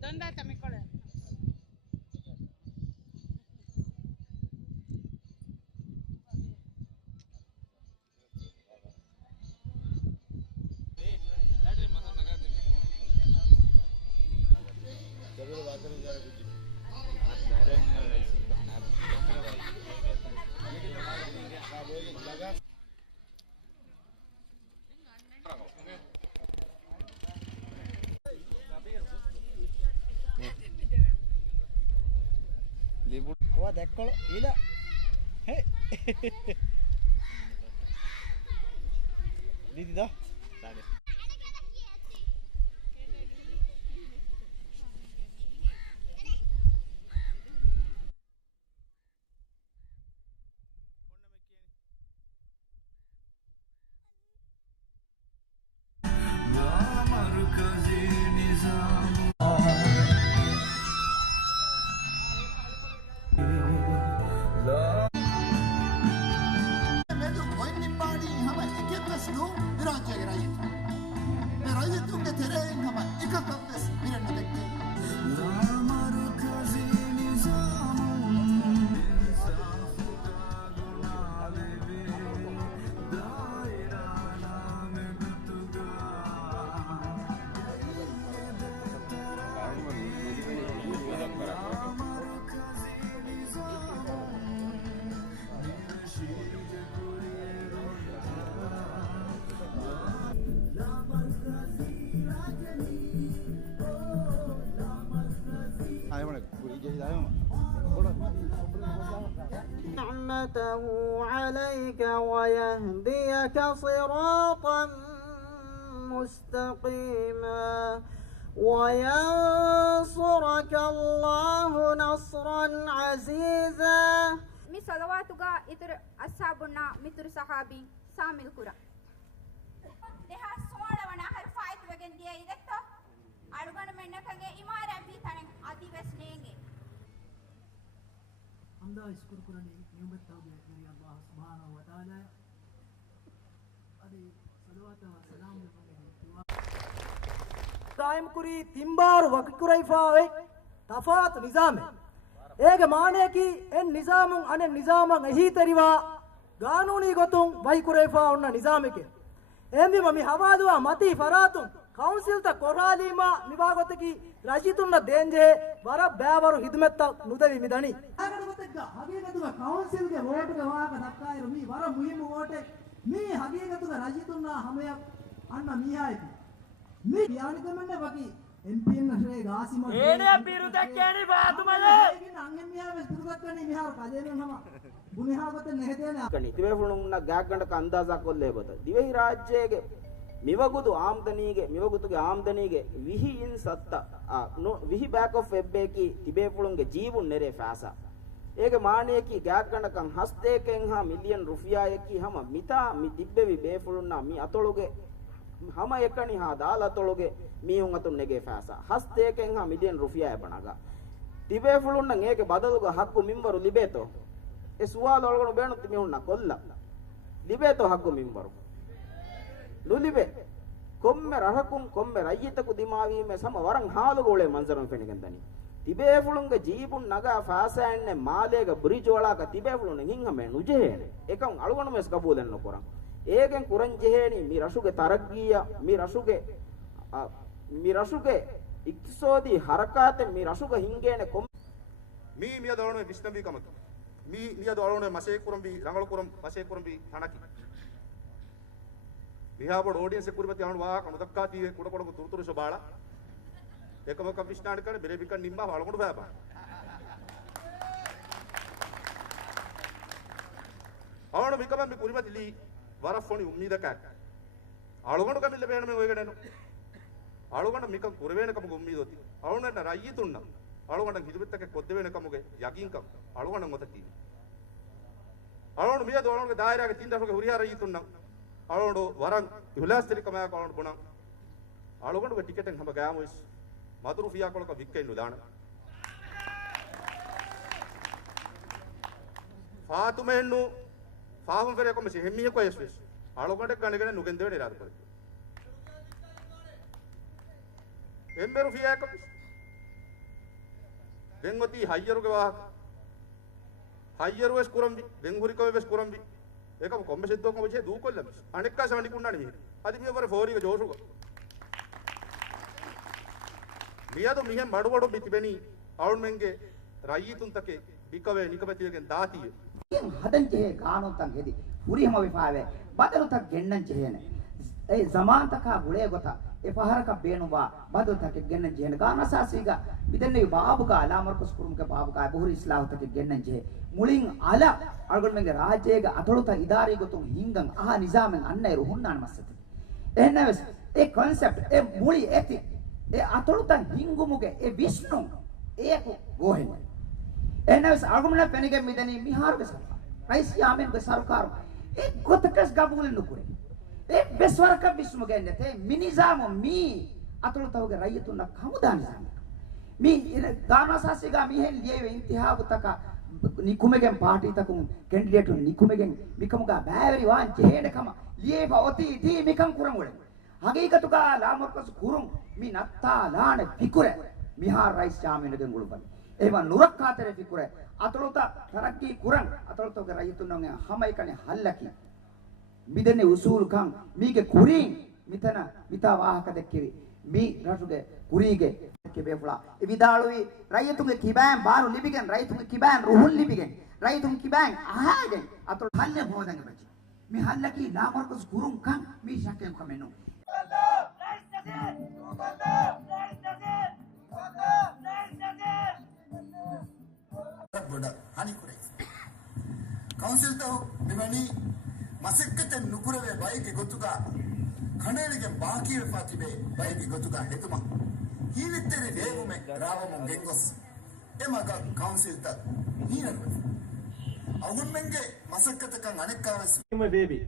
¿Dónde está mi colega? Wah, දැක්කොල ඊලා හේ දීදා نعمته عليك ويهديك صراطا مستقيما وينصرك الله نصرا عزيزا مي صلواتك إتر أصحابنا متر صحابي سامل كرة ده سوانا وانا هرفايت وجن دي إيدكتا أرغن منك عن إمارة بيتان عدي بسنينge الله يشكر كرني يوم التوبة من الله سبحانه وتعالى أدي صلوات والسلام टाइम कुरी तिम्बार वकुराई फावे तफात निजाम है एक माने की इन निजाम अने निजाम यही तरीवा कानूनी गोतुं वकुराई फा उन्ना निजाम के एंबी मम्मी हवादुआ मती फरातुं काउंसिल ता कोरालीमा निवागत की राजितुन्ना देंजे वरा बैवरु हिदमत नुदवी मिदनी आगर गोतग्ग हगीगतुगा काउंसिल के वोट के वाग दक्कायरु मी वरा मुहिम वोटे मी हगीगतुगा राजितुन्ना हमे अन्ना मियायति मी यानिकमन्ने वकी एमपीएन नशरे गासिम एने बिरु दक्केनी बातुमले इगिन अंगे मिया वेस बिरु दक्कनी मिहार कादेन हम बुनिहागत नेहदेने कनी तिवे फुणुंना गागंड का अंदाजा कोल्ले बत दिवे राज्यगे मिवगुदु आमदनीगे मिवगुतुगे आमदनीगे विहि इन सत्ता विहि बैक ऑफ एब्बे की तिबे फुळुंगे जीवुन नेरे फासा एगे माने की गागंड कं हस्ते कें हा मिलियन रुपया की हम मिता मि तिब्बे वि बे फुळुन्ना मि अतोळुगे हम एकनी हा दाल अतोळुगे मी उन अतुन नेगे फासा हस्ते कें हा मिलियन रुपया बनगा तिबे फुळुन्ना एगे बदलुगे हक्कु मिंबरु लिबेतो ए सुवाल ಒಳಗಣ ಬೇಣು ತಿಮಿ ಹುಣ್ಣ ಕೊಲ್ಲ ಲಿಬೇತೋ ಹಗ್ಗು ಮಿಂಬರು ನುಲಿಬೆ ಕೊಮ್ಮೆ ರಹಕುಂ ಕೊಮ್ಮೆ ರಯ್ಯಿತಕು ದಿಮಾವೀಮೆ ಸಮ ವರಂ ಹಾಲುಗೋಳೆ ಮಂಜರಂ ಫೆಣಿಗಂದನಿ ತಿಬೆ ಫುಳುಂಗ ಜೀಬುನ್ ನಗ ಫಾಸಾಣ್ಣೆ ಮಾಲೇಗ ಬುರಿಜೋಳಾಕ ತಿಬೆ ಫುಳುನ ಹಿಂಗಮೆ ನುಜೆಹೇನೆ ಏಕಂ ಅಳುಗಣ ಮೆಸ್ ಕಬೂಲೆನ್ನು ಕೊರಂ ಏಗೆನ್ ಕುರಂ ಜೆಹೇನಿ ಮಿ ರಶುಗೆ ತರಗ್ಗಿಯ ಮಿ ರಶುಗೆ ಇಕ್ಸೋದಿ ಹರಕಾತೆ ಮಿ ರಶುಗ ಹಿಂಗೇನೆ ಕೊಂ ಮಿ ಮಿಯ ದೊಳನೆ ವಿಷ್ಣವಿ ಕಮತು mi niya dolone masay kurambi rangal kuram masay kurambi thanaki miha bod audience se kurmati anu wa kanudakka ti kuda kuda turturu so bala ekama kapishnan kan bere bikan nimba walgodu baba awanu mikama mi kurmati li warafoni ummida ka alugondu kamille beena me oygadenu alugondu mikam kurvena kam ummidoti awunu na rayitunna අලුගණන් හිදුවෙත්තක කොද්ද වෙන කමුගේ යකින්කම් අලුගණන් මොතති අලුගණන් මිය දෝලුගේ දායරාගේ තින්දසුගේ හුරියා රයි තුන්නම් අලුගණන් වරන් ඉහුලාස්තරික මය කලුගණන් බුණන් අලුගොඬුගේ ටිකටෙන් හැම ගෑමුස් මදුරු ෆියාකොලක වික්කෙන්නු දාන ಫಾತುಮೆನ್ನು ಫಾಹುಂ ಫೆರೆ ಕೊಮ್ಮೆ ಹೆಮ್ಮಿಯ ಕೊಯಸ್ವೆಸ್ ಅಳಗೊಂಡೆ ಕಣಗನೆ ನುಗೆಂದೆ ಇರಾದ ಕೊರೆ ಎಮ್ಮೆರು ಫಿಯಾ ಕೊಮ್ಮೆ ಬೆಂಗೊತಿ ಹಯ್ಯರುಗೆ ವಾಹಕ ಹಯ್ಯರು ವೆಸ್ ಕುರಂಬಿ ಬೆಂಗುರಿ ಕೊವೆ ವೆಸ್ ಕುರಂಬಿ ಏಕಮ ಕೊಮ್ಮೆ ಸಿದ್ದೋ ಕೊಮ್ಮೆ ಚೆ ದೂ ಕೊಲ್ಲಂ ಅನೆಕ್ಕ ಸವಣಿ ಕುಂಡಾನಿ ಮಿ ಅದಿ ಮಿ ಬರ ಫೋರಿಗೆ ಜೋಸುಗ මියදු මිහෙන් මඩවඩු මිතිබෙනි අවුන් මෙන්ගේ රයිතුන් තකේ විකවේ නිකපතියගෙන් දාතිය හදන් J ගානොන් තන් හෙදි උරිහම විපාවේ බදරු තක් ගෙන්නන් ජේන ඒ සමාන් තක ගුලේ ගොත ඒ පහරක බේනුවා බදරු තක ගෙන්නන් ජේන ගානසාසීගා විදන්නේ බාබුකා අලාමර්කස් කුරුම්ක බාබුකා බොහුරි ඉස්ලාම් තක ගෙන්නන් J මුලින් අල අල්ගොන් මෙන්ගේ රාජ්‍යයේග අතලුත ඉදාරි ගොතුන් හින්ගන් අහා නිසාමෙන් අන්නයි රුහුන්නාන මස්සති එහෙනවස් ඒ concept ඒ මුලි ඇති ඒ අතලුතන් හිංගුමුගේ ඒ විෂ්ණු ඒක ගෝහෙන එනවස් ආගමන පෙනගෙ මිදෙනි මිහාරක සරකාර රයිසියාමෙන්ගේ සරකාර ඒ ගොතකස් ගබුලින් නුකුරේ ඒ බෙස්වරක විශ්මුගේ නැතේ මිනිසාම මී අතලුතවගේ රයිතුන්න කමුදානිසාම මී ගානසාසිගා මිහෙන් ලියේ ඉන්තිහාබුතක නිකුමගෙන් පාටි තකුම් කැන්ඩිඩේට් නිකුමගෙන් මිකමුගා බෑවරි වාන් ජේනකම ලියේ බවති දී මිකම් කුරමුලේ හගීකතුකා ලාමර්කස් කුරුම් මි නත්තා ලාන පිකුර මිහාර රයිස් යාමිනගෙන් ගුළුපන් එහෙම නුරක් ආතරේ පිකුර අතලොත තරක්කි කුරන් අතලොතගේ රයිතුන්නගේ හැමයි කනේ හල්ලකි මිදෙන්නේ උසූල් කන් මීගේ කුරින් මිතන මිතා වාහක දෙක්කෙවි මී රටුගේ කුරීගේ කෙබේපුලා ඒ විදාළුයි රයිතුගේ කිබෑන් බාරු ලිබිගෙන් රයිතුගේ කිබෑන් රුහුල් ලිබිගෙන් රයිතුන් කිබෑන් අහාගෙන් අතල හල්ලේ බෝදංගේ බචි මී හල්ලකි ලාමර්කස් කුරුම් කන් මී ශක්කෙන් කමෙන්නු ಹಾನಿಕುರೆ ಕೌನ್ಸಿಲ್ ತೋ ನಿವನಿ ಮಸಕ್ಕತೆ ನುಕುರವೆ ಬೈಗೆ ಗೊತ್ತುಗ ಖಣೇಳಿಗೆ ಬಾಕಿ ಫಾತಿಬೆ ಬೈಗೆ ಗೊತ್ತುಗ ಹೆತುಮ ಹೀವಿತ್ತರೆ ದೇವುಮೆ ರಾವಮು ಗೆಂಗೊಸ್ ಎಮಗ ಕೌನ್ಸಿಲ್ ತ ಹೀನರು ಅವುನ್ ಮೆಂಗೆ ಮಸಕ್ಕತೆ ಕಂ ಅನೆಕ್ಕಾವಸ್ ಮೈ ಬೇಬಿ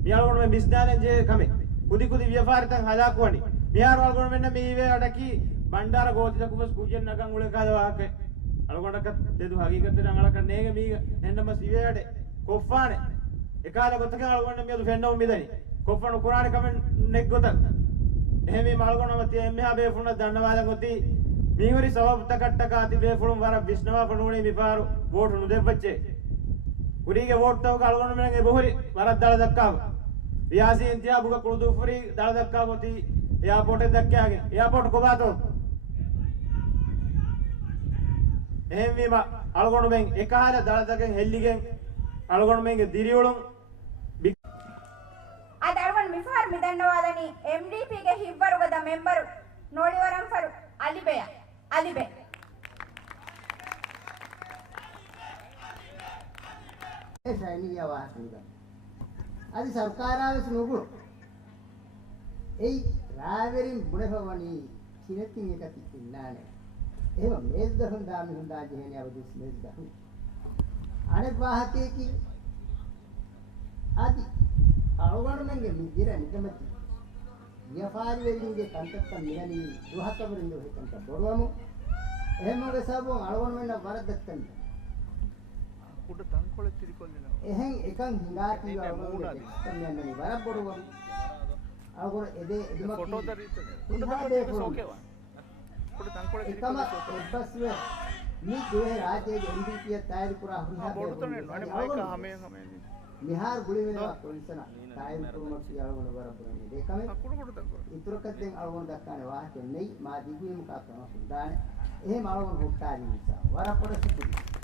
මියාලගොණ මේ බිස්දානෙන් ජේ කමේ කුදි කුදි ව්‍යාපාරිතන් හදාකුවනි මියාර වල්ගොණ මෙන්න මේ වේ අඩකි බණ්ඩාර ගෝතිත කුබස් කුජෙන් නගන් උලේ කාද වාහක අලගොණක දෙදු හගීකතේ අලක නේග මීග එන්නම සිවේඩ කොෆානේ එකාල ගොතක අලගොණ මියදු ෆෙන්නෝ මිදනි කොෆාන කුරානේ කමෙන් නෙක් ගොත එහෙම මල්ගොණම තිය මෙහා බේෆුණ දන්නවාද ගොති මීවරි සවබ්ත කට්ටක අති බේෆුණු වර විශ්නවා පණුනේ විපාරු වෝට් නුදෙව්වච්චේ උරිගේ වෝට් තව අලගොණ මෙන්ගේ බොහරි වරක් දාලා දක්කාව रियासी इंतिया बुका कुर्दुफरी दाल दक्का होती एयरपोर्ट दक्के आगे एयरपोर्ट को बात हो එහෙම අලගොණ මෙන් එකහාර दाल दक्के හෙල්ලිගෙන් අලගොණ මෙන්ගේ දිරියොළුන් අද අලගොණ මිෆාර් මිදන්නවාදනි MDP ಗೆ ಹಿಬ್ಬರುಗದ ಮೆಂಬರ್ ನೋಡಿವರಂ ಫರು ಅಲಿಬೆ ඒ සෛනිකය වාසිකද අදි ਸਰකාරාවස් නුගු එයි රාවරින් බුණවවනි සිනතින් එක තින්නානේ එහෙම මේස් දහන් දාමි හුඳා ජේනේ අවදිස් මේස් දහන් අනෙක් වාහකේ කි අදි අවවරණංගේ මිදිර නිකමති ව්‍යාපාරි වෙලින්ගේ කන්තත්ත මිරණි දුහතවරින් දෝ හිතන්ත බොරවමු එහෙමගේ සබෝන් අලවන වෙන වරදත්තන් උඩ තංකොල තිරිකොල්ලේ එහෙන් එකන් හිඟාටි වවුනේ තමයි වරක් බොරුවම් අලගොන එදේ එදමක් ෆොටෝ දරිත උඩ තංකොල සෝකේවා උඩ තංකොල තිරිකොල්ලේ සෝකේ මේ දේ රාජ්‍යයේ MDP තයාරි පුරා හුණා බොරුතනේ අනේ මයික හැමෙන් නිහාර ගුලි වෙනවා කොන්සන තයාරි පුරුමක් සියල්වන වරපුරන්නේ දෙකම ඉතුරුකෙන් අලගොන දක්කානේ වාහකෙ නෙයි මා දිගුම කාතන සුදානේ එහෙම අලගොන හොට්ටාලි නිසා වරපොර සිදුයි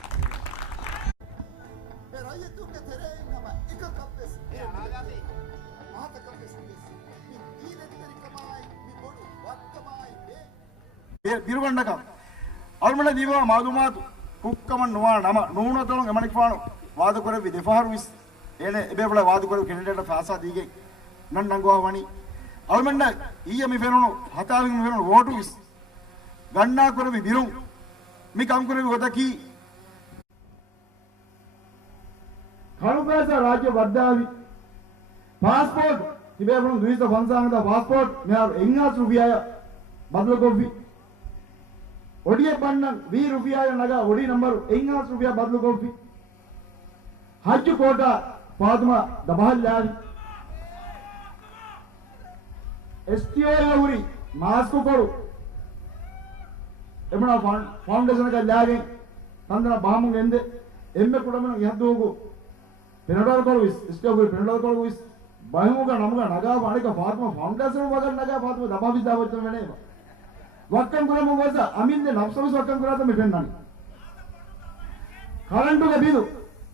රාජ්‍යතුන්ගේ තෙරේ නම එක කප්පස් ඒ ආගමේ මහත කප්පස් මේ දීනදිරිකමයි මේ බොඩු වත්තමයි මේ බිරුවන්නකම් අල්මන දීවා මාදුමාතු කුක්කම නොවා නම නූනතොලන් එමනික් පාණු වාද කරවි දෙෆහරුවිස් එනේ එබේබල වාද කරවි කෙනෙක්ට ෆාසා දීගේ නන්නංගවා වණි අල්මන්න ඊය මි ෆෙනොන හතාවින් මි ෆෙනොන වෝටුවිස් ගන්නා කරවි බිරුම් මි කම් කරවි හොදකි කලුපෑස රාජ්‍ය වද්දාවි passport tibe pulun 250 da passport mehar engas rupiaya badal kofi odiye pannan 20 rupiaya naga odi number engas rupiaya badal kofi hajj kota Fatima dabahal lal STO uri mask koru emana foundation ka lage tandana bahamun ende emme kudamana yaddogu penadol koru STO koru penadol koru bahimuga namuga naga anika Fatima foundation wagan naga Fatima dabavis dawachcha menema wakkan kuramu wasa aminde nafsavis wakkan kurata me pennani karantu ga bidu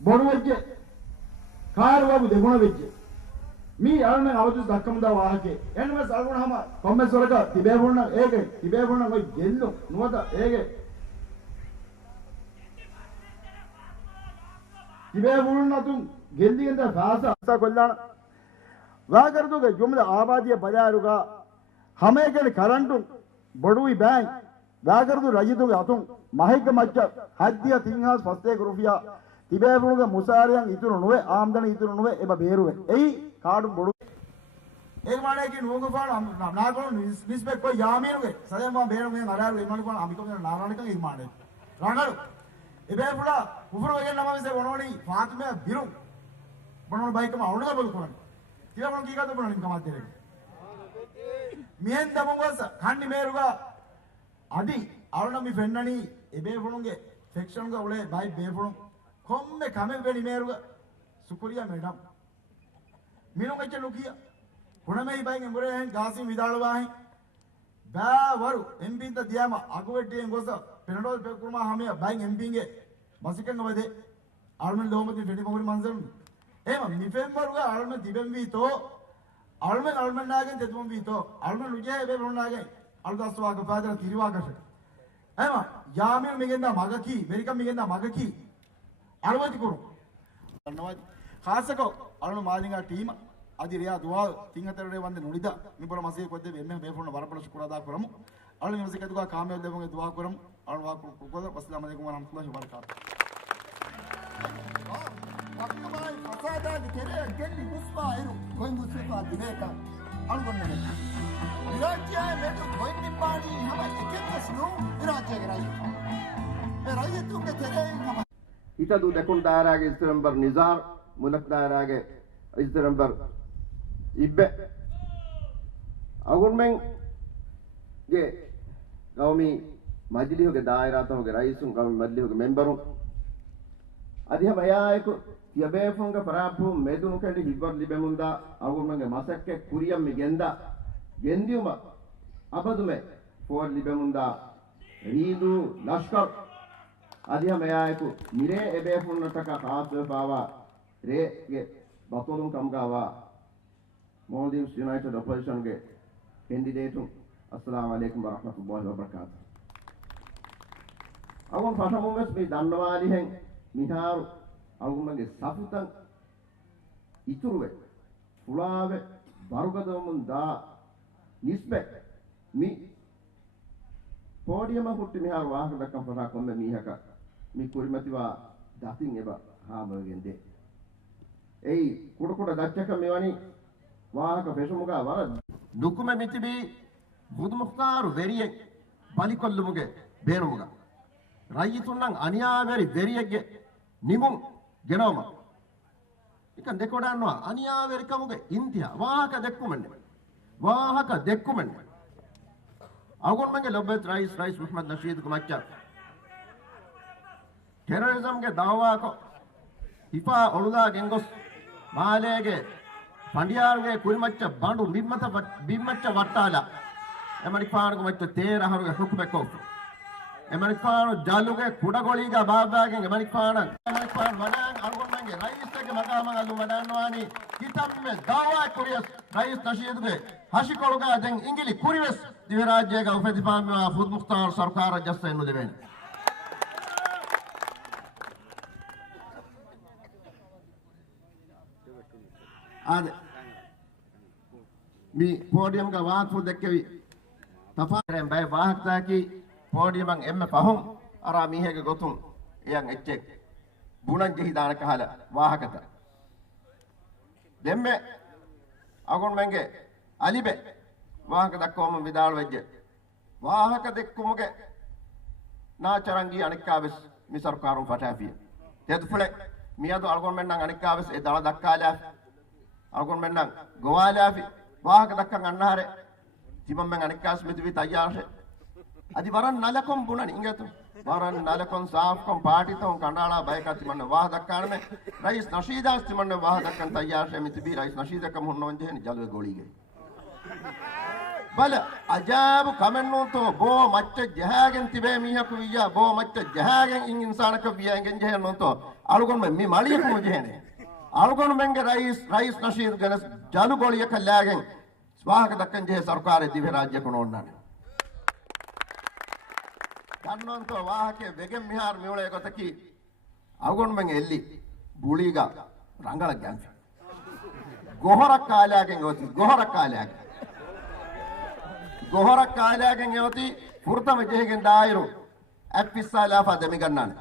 bodu wejje car වබු දෙගුණ වෙච්ච මේ අරනේ අවුරුදු දක්කම දා වාහකේ එන්නම සල්ගුණහම කොම්මස් වලක තිබේ වුණා ඒකේ තිබේ වුණා ඔය ගෙල්ලු නුවත ඒකේ තිබේ වුණා තුන් ගෙල්ලිගෙන්ද භාෂා කොල්ලාන වාකරතුගේ ජුම්ල ආබාදිය බජාරුගා හැමේකේ කරන්ටු බොඩුයි බෑන් වාකරතු රජිතුගේ අතුන් මහික මච්ච හද්දිය තින්හස් පස්තේ රුපියා තිබේ වුණුගේ මුසාරියන් ඉතුරු නොවේ ආම්දන ඉතුරු නොවේ එබ බේරුවේ එයි කාඩු බොඩු ඒක මානේ කි නුවග පාන නාගොන නිස්බෙක් කො යාමීනුගේ සදෙන් මම බේරුගේ නරාරු එමණි පාන අමිකම නාරානිකන් ඒ මානේ රාගලු එබේ පුලා කුෆර වගේ නම විසේ වනෝනි ෆාතිමා බිරු බනෝන බයිකම අවුලක බල කරන්නේ තිබේ වුණ කීකද බනෝනි කමත් දෙරේ මිහෙන් දමුගස කන්නි මේරුගා අදි අවුණ මි ෆෙන්නනි එබේ වුණුගේ සෙක්ෂන් ගේ උලේ බයි බේ වුණු komme kamel beni meruga sukuriya madam minunga chelukiya kunamei bayin ngure hen gasim vidalwa hen ba waru mp ta diyama agwette ngosa penadol pekurma hame bayin mp nge basikan wade almen lomati fedi poguri manzam ema November ga almen dibem vi to almen nagen tetum vi to almen luje be ronagen aldaswa ga padra tiriwa gashe ema yamir migenda magaki amerika migenda magaki අනුමති කරු අනුමති ખાસක අනුම මාලිංගා ටීම අදි රියා දුවා තින්හතරේ වන්ද නුලිද මිබල මාසේ කොද්දේ එම්ම බේෆොන වරපල ශුක්‍රදා කරමු අනුම මිසක දුවා කාමයේ දෙවගේ දුවා කරමු අනුම වා කුකොද අස්ලාම අලයිකුම් වරහමතුල්ලාහි වබරකාතු වක්කමයි ෆසාදාදි කෙරේ ගෙල්ලි මුස්මා ඉරු කොයි මුස්මා දිනේක අනුගොන්නේ විරාජ්‍යය මෙතු කොයි නිපාණි හැම එකෙක්ස්නු විරාජ්‍යය කරයි ඒ රාජ්‍යතුගේ කෙරේ හැම itadu dekun dairage islambar nizar mulak dairage islambar ibbe agunmen ge gawmi majlihoge daira toge raisun gawmi majlihoge memberun adiha bayaeku yabefunga parapu medunu kendi hibbar libemunda agunmen ge masakke kuriyam mi genda gendiuma abadume for libemunda ridu lashkar adiha meyaeku mire ebe funnataka khaaswe pawa re ge batolum kamgawa Maldives United Opposition ge candidate assalamu alaikum wa rahmatullahi wa barakatuh agun pashamumes me dannawali hen miharu agunge safutan ituruwe fulave barugadomun da nisbe mi podium hutti miharu wahaka dakkam pata komme mihaka mi kurimatiwa datin eba haamagende ei kudukuda dachchaka mewani wahaka besumuga wara dukume mitibi budu mukhtaru veriye balikollumuge beenumuga rayitunnang aniyaveri veriyege nimun genoma ikan dekodanwa aniyaveri kamuge intiha wahaka dekkumenne agun mange lobbet rais Muhammad Nasheed kumaccha terrorism ge dawa ko hifa oluda gengos malege pandiyarge kurimaccha bandu bimmaccha wattala emanipanu kumaccha teraharuge hukumeko emanipanu jaluge kudagoliga babagen emanipanu wadan agun mange rais ge magama alu wadanwani kitamme dawa kuriyas rais Nasheed ge hashikoluga den ingili kurives දිවරාජ්‍යයක උපතිපාමවා ෆුද් මුක්තාර් සර්කාර ජස්ස එන්නු දෙවෙන ආද මේ podium ගා වාහක් ෆුද් දෙක්කවි තපාරෙන් බය වාහක් තාකි පෝඩියමන් එම්ම පහොන් අරා මීහෙක ගොතුන් එයන් එච්චෙක් බුණන් ජෙහි දාන කහල වාහකත දෙම්මෙ අගොන් මංගේ අලිබේ වාහක දක්වම විදාල වෙජ්ජ වාහක දෙක්කුමගේ නාචරංගී අනිකාවස් මේ සර්කාරුන් ෆටාෆිය තෙදුපලේ මියදු අල්ගොන් මෙන්නම් අනිකාවස් ඒ දල දක්කාලා අල්ගොන් මෙන්නම් ගෝවාලාෆි වාහක දක්කන් අන්නහරේ තිමම් මෙන් අනිකාස් මෙදුවි තයාරේ අදි වරන් නලකොම් බුණනි ඉංගතු වරන් නලකොම් සාෆ්කොම් පාටිතොම් කණ්ඩාලා බයකති මන්න වාහ දක්කානමේ rice නෂීදාස් තිමන්න වාහ දක්කන් තයාරේ මිතිබි rice නෂීදකම් හොන්නොන් ජෙහනි ජලුවේ ගෝලීගේ බල අජාබ කමෙන්නෝතෝ බෝ මච්ච ජහාගෙන් තිබේ මීහකු වියා බෝ මච්ච ජහාගෙන් ඉන් ඉන්සානක වියාගෙන් ජහනෝතෝ අලුගොන් මේ මලියකු ජහනේ අලුගොන් මෙන්ගේ රයිස් නෂීද් ගනස් ජලු ගෝලිය කල්ලාගෙන් ස්වාහක දක්කන් ජහ සර්කාරේ දිවි රාජ්‍ය කොනෝන්නානේ කන්නොන්තෝ වාහකේ වෙගෙන් මිහාර මිවලේ ගතකි අලුගොන් මෙන් එල්ලි බුලීගා රංගල ගන්ෆි ගොහරක් කාලයාගෙන් ගොති ගොහරක් කාලයාගෙන් ගොහරක් කාලයාගෙන් යොති පුරතම ජෙහෙගෙන් දායිරු ඇප්පිස්සාලාෆා දෙමි ගන්නන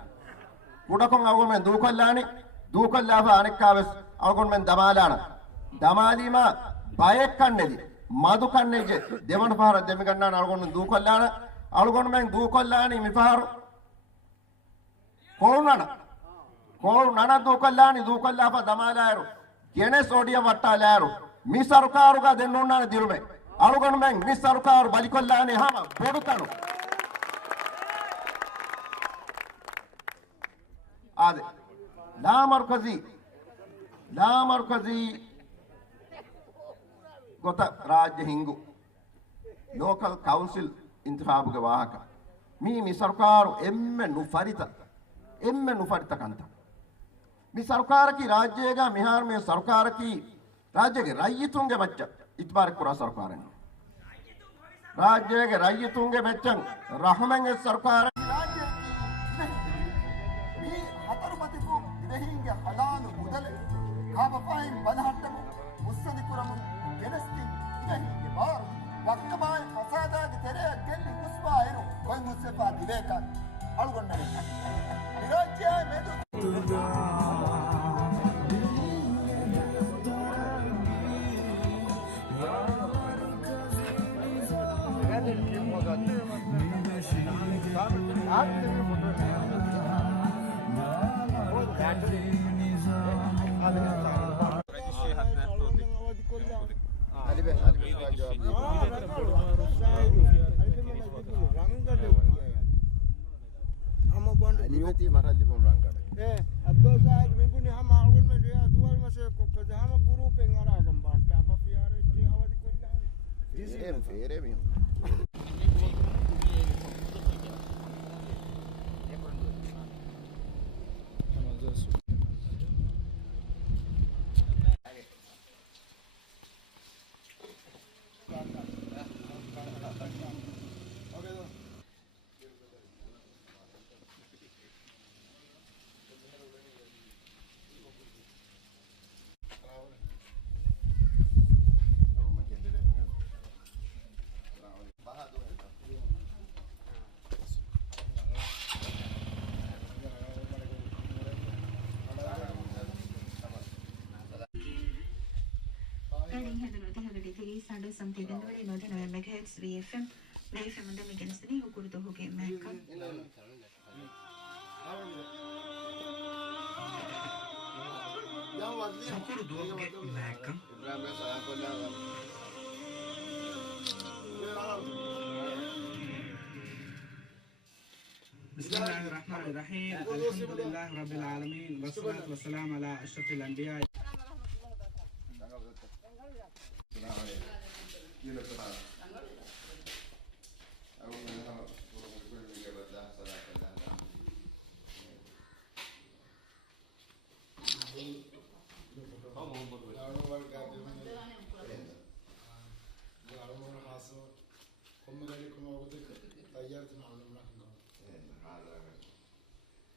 කුඩකොන් අලුගොන් මෙන් දූකල්ලාෆා අනෙක්කාවස් අලුගොන් මෙන් දමාලාන දමාලීමා බයෙක් කන්නේදි මදු කන්නේජ දෙවන පහර දෙමි ගන්නන අලුගොන් මෙන් දූකල්ලාන අලුගොන් මෙන් දූකල්ලානි මිපහර කොළුනන දූකල්ලානි දූකල්ලාෆා දමාලායරු ගෙනස් ඔඩිය වට්ටාලායරු මි සර්කාරුගා දෙන්නුන්නාන දිරුමේ අලුගොන් මෙන් මි සර්කාරු බලිකොල්ලානි හම පොඩුතනු ආදේ ලාමර්කසි ගොත රාජ්‍ය හිංගු ලෝකල් කවුන්සිල් इंतखाबुगे वाहक मी सरकार एम्मे नुफरित कंत मी सरकार की राज्यगा मिहार में सरकार की राज्य के रैयतुंगे बच्चा इतबार पूरा सरकार है राज्य के रैयतुंगे बच्चन रहमेंगे सरकार राज्य की हतरमति को देहिंगे हलानु मुदले काबपाइन बनहट्टमु मुस्सदिकुरमु गेनस्ति देहिंगे बार वक्कबाय फसादागे तेरे गेल्ली मुस्बाइරු कोई मुस्फा दिवेका अलगොන්නನೆ विराज्य medu Sunday something in the northern megahertz VFM and then against the new Kurdo who came back. بسم الله الرحمن الرحيم الحمد لله رب العالمين والصلاة والسلام على أشرف الأنبياء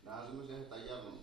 Nazim से तैयार